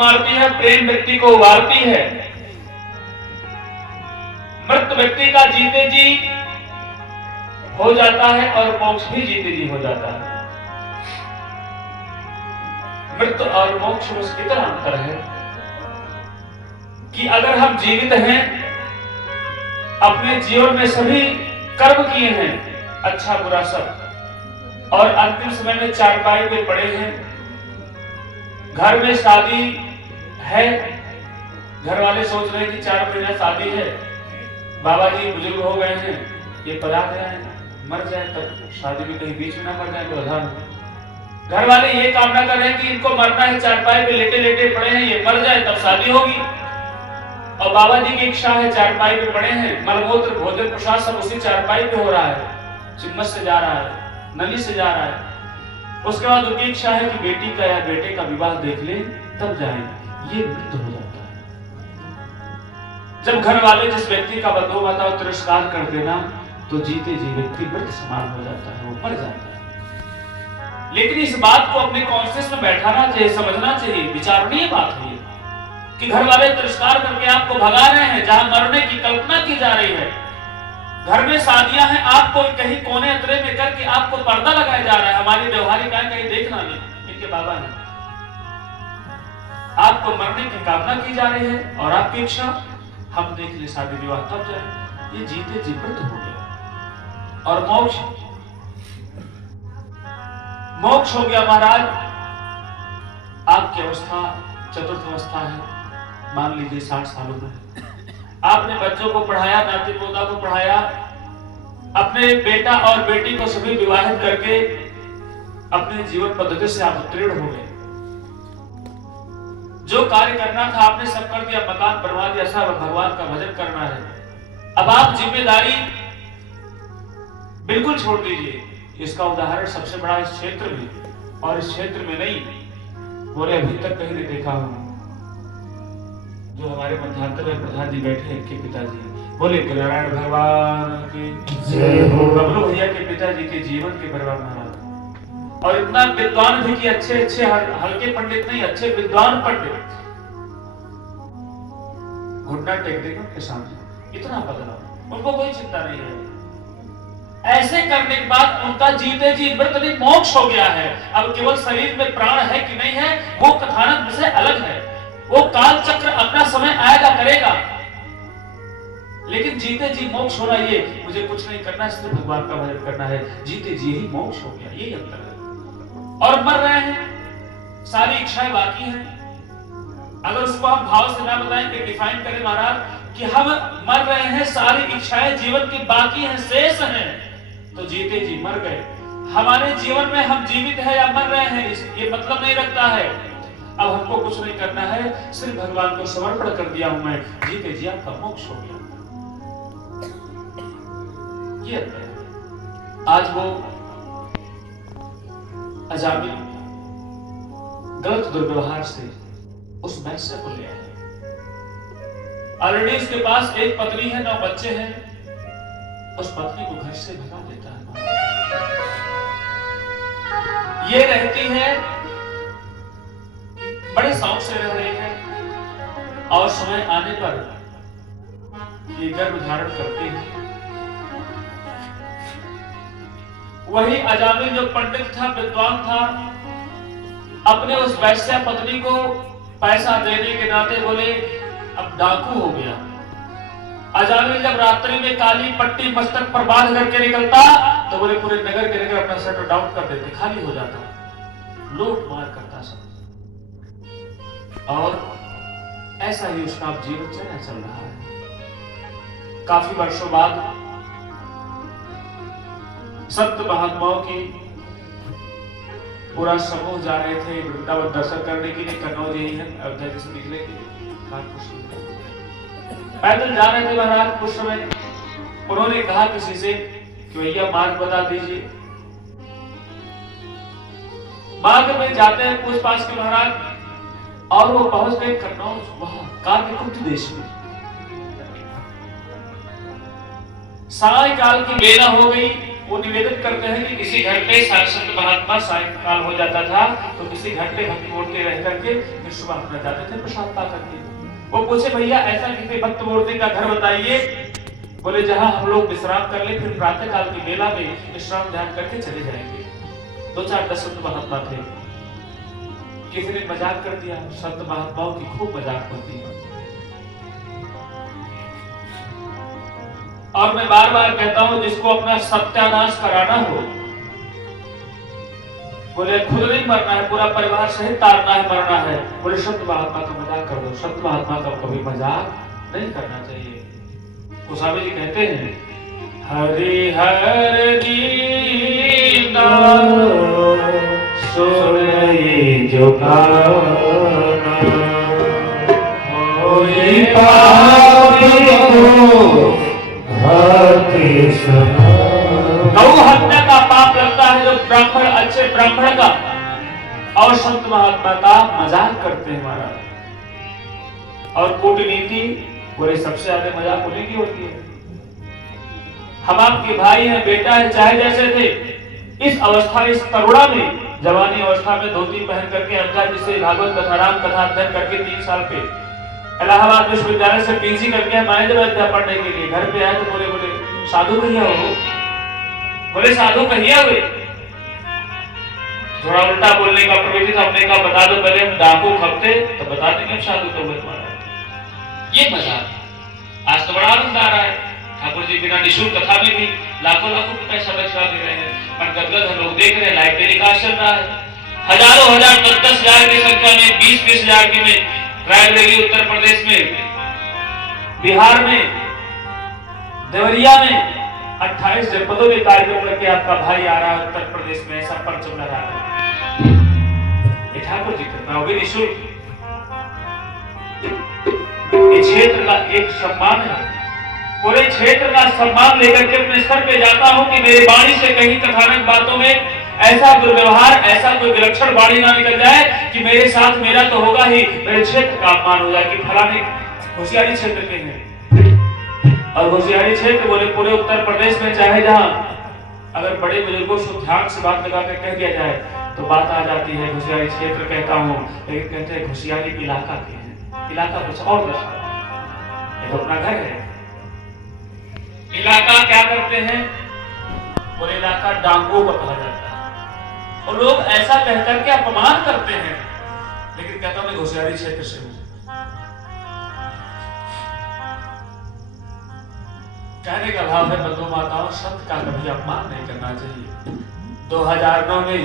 मारती है, प्रेम व्यक्ति को उबारती है। मृत व्यक्ति का जीते जी हो जाता है और मोक्ष भी जीते जी हो जाता है। मृत्यु और मोक्ष में इतना अंतर है कि अगर हम जीवित हैं, अपने जीवन में सभी कर्म किए हैं, अच्छा बुरा सब, और अंतिम समय में चारपाई पे पड़े हैं, घर में शादी है, घर वाले सोच रहे हैं कि 4 महीना शादी है, बाबा जी बुजुर्ग हो गए हैं, ये पड़ा गया है, मर जाए तब शादी में कहीं बीच में ना मर जाए तो आधार। घर वाले ये कामना कर रहे हैं कि इनको मरना है, चारपाई पे लेटे लेटे पड़े हैं, ये मर जाए तब शादी होगी। और बाबा जी की इच्छा है, चारपाई पे पड़े हैं, मलमूत्र भोजन प्रसाद सब उसी चारपाई पे हो रहा है, चिम्मच से जा रहा है, नली से जा रहा है। उसके बाद उनकी इच्छा है कि बेटी का या बेटे का विवाह देख ले तब जाए, ये मृत्यु हो जाता है। जब घर वाले जिस व्यक्ति का बंधु बताओ तिरस्कार कर देना, तो जीते जी व्यक्ति मृत समान हो जाता है, वो मर जाता है। लेकिन इस बात को अपने कॉन्शियस में बैठाना चाहिए, समझना चाहिए, विचारणीय बात है कि घर वाले तिरस्कार करके आपको भगा रहे हैं, जहां मरने की कल्पना की जा रही है। घर में शादियां हैं, आपको कहीं कोने अतरे में करके आपको पर्दा लगाया जा रहा है, हमारी व्यवहारिकाएं कहीं देखना नहीं, इनके बाबा ने आपको मरने की कामना की जा रही है और आपकी इच्छा हम देख ले शादी विवाह तब जाए, ये जीते जी मृत्यु हो गया। और मोक्ष हो गया महाराज। आपकी अवस्था चतुर्थ अवस्था है, मान लीजिए 60 सालों में आपने बच्चों को पढ़ाया, नाती पोता को पढ़ाया, अपने बेटा और बेटी को सभी विवाहित करके अपने जीवन पद्धति से आप उत्तीर्ण हो गए। जो कार्य करना था आपने सब कर दिया, मकान बनवा दिया, सब भगवान का भजन करना है। अब आप जिम्मेदारी बिल्कुल छोड़ दीजिए। इसका उदाहरण सबसे बड़ा इस क्षेत्र में, और इस क्षेत्र में नहीं, बोले अभी तक कहीं नहीं देखा हूं। जो हमारे मध्यांतर में प्रधान जी बैठे हैं, के पिताजी, बोले नारायण भगवान की जय हो। बबलू भैया के पिताजी के जीवन के बर्बाद महाराज, और इतना विद्वान भी कि अच्छे अच्छे हल्के पंडित नहीं, अच्छे विद्वान पंडित घुटना टेक देकर के सामने इतना बदला, उनको कोई चिंता नहीं है। ऐसे करने के बाद उनका जीते जी मृत्यु मोक्ष हो गया है। अब केवल शरीर में प्राण है कि नहीं है, वो कथानक विषय अलग है। वो काल चक्र अपना समय आएगा करेगा, लेकिन जीते जी मोक्ष होना, ये मुझे कुछ नहीं करना, सिर्फ भगवान का भजन करना है, जीते जी ही मोक्ष हो गया, यही अंतर है। और मर रहे हैं, सारी इच्छाएं बाकी हैं। अगर उसको हम भाव से ना बताएं कि डिफाइन करें महाराज कि हम मर रहे हैं, सारी इच्छाएं जीवन की बाकी हैं, शेष हैं, तो जीते जी मर गए। हमारे जीवन में हम जीवित हैं या मर रहे हैं ये मतलब नहीं रखता है। अब हमको कुछ नहीं करना है, सिर्फ भगवान को समर्पण कर दिया हूं मैं, जीते जी आपका मोक्ष हो गया। ये आज वो अजामिल गलत दुर्व्यवहार से उस वैश्य को ले आए। ऑलरेडी उसके पास एक पत्नी है, 9 बच्चे हैं, उस पत्नी को घर से भगा देता है। ये रहती है, बड़े शौक से रह रही है, और समय आने पर ये गर्भ धारण करती है। वही अजामिल जो पंडित था, विद्वान था, अपने उस वैश्या पत्नी को पैसा देने के नाते बोले अब डाकू हो गया। अजामिल जब रात्रि में काली पट्टी मस्तक पर बांध करके निकलता, तो बोले पूरे नगर के नगर अपना शटर डाउन कर देते, खाली हो जाता, लूट मार करता सब। और ऐसा ही उसका जीवन चल रहा है। काफी वर्षों बाद संत महात्माओं की पूरा समूह जा रहे थे वृंदावन दर्शन करने के लिए, कन्नौज यही है, अयोध्या से निकले थे, पैदल जा रहे थे महाराज। उस समय उन्होंने कहा किसी से कि भैया मार्ग बता दीजिए। मार्ग में जाते हैं पूछ-पाछ के महाराज, और वो पहुंच गए कन्नौज, वहां काव्यकुंज देश में। सायकाल की बेला हो गई, वो निवेदन करते हैं कि किसी घर पे संत महात्मा सायंकाल हो जाता था तो किसी घर पे भक्त मूर्ति रह करके फिर सुबह अपना जाते थे प्रसाद पा करके। वो पूछे भैया ऐसा किसी भक्त मूर्ति का घर बताइए। बोले जहां हम लोग विश्राम कर ले, फिर प्रातः काल की बेला में विश्राम ध्यान करके चले जाएंगे। 2-4 संत महात्मा थे। किसी ने मजाक कर दिया, संत महात्माओं की खूब मजाक होती है। और मैं बार बार कहता हूं जिसको अपना सत्यानाश कराना हो, बोले खुद नहीं मरना है, पूरा परिवार सहित तारना है, मरना है, बोले संत महात्मा का मजाक कर दो। संत महात्मा का कभी मजाक नहीं करना चाहिए। गोस्वामी जी कहते हैं हरि हर दीना सुनई जो गाना होई पावे गौ हत्या का पाप लगता है जो ब्राह्मण, अच्छे ब्राह्मण का और संत महात्मा का मजाक करते हैं महाराज। और कूटनीति बोले सबसे ज्यादा मजाक उन्हीं की होती है। हम आपके भाई हैं, बेटा है, चाहे जैसे थे, इस अवस्था, इस तरुणा में, जवानी अवस्था में धोती पहन करके अंधा जिसे भागवत कथा राम कथा अध्ययन करके 3 साल पे इलाहाबाद विश्वविद्यालय से पीजी करके हम आए जब अध्यापन पढ़ने के लिए। घर पे आए तो बोले साधु कहिया हो, बोले साधु कहिया हुए। थोड़ा उल्टा बोलने का प्रवृत्ति था, हमने कहा बता दो पहले हम डाकू खपते तो बता देंगे हम साधु तो हुए तुम्हारा। ये मजाक आज तो बड़ा आनंद आ रहा है। ठाकुर जी बिना निःशुल्क कथा में भी लाखों लाखों की पैसा बचा दे रहे हैं, पर गदगद हम लोग देख रहे हैं। लाइव टेलीकास्ट चल रहा है, हजारों हजार 10-10 हजार की संख्या में, 20-20 हजार की में रायबरेली उत्तर प्रदेश में, बिहार में, देवरिया में 28 जनपदों में कार्यक्रम करके आपका भाई आ रहा है उत्तर प्रदेश में। ऐसा परचम लगा रहा है। ये ठाकुर जी करना होगी निःशुल्क। ये क्षेत्र का एक सम्मान है, पूरे क्षेत्र का सम्मान लेकर के अपने स्तर पे जाता हूं कि मेरी वाणी से कहीं कथानक बातों में ऐसा दुर्व्यवहार, ऐसा कोई विलक्षण वाणी ना निकल जाए कि मेरे साथ मेरा तो होगा ही, मेरे क्षेत्र का अपमान हो जाए कि फलाने होशियारी क्षेत्र के हैं। और होशियारी क्षेत्र बोले पूरे उत्तर प्रदेश में, चाहे जहां अगर बड़े बुजुर्गों से ध्यान से बात लगा कर कह दिया जाए तो बात आ जाती है होशियारी क्षेत्र कहता हूं, लेकिन कहते हैं होशियारी इलाका के हैं। इलाका कुछ और दर्शाता है, ये तो अपना घर है। इलाका क्या करते हैं, बोले इलाका डांगों को कहा जाता है। और लोग ऐसा कहकर के अपमान करते हैं, लेकिन कहता मैं होशियारी क्षेत्र से हूं। कहने का भाव है बंधु माताओं, सत्य का कभी अपमान नहीं करना चाहिए। 2009 में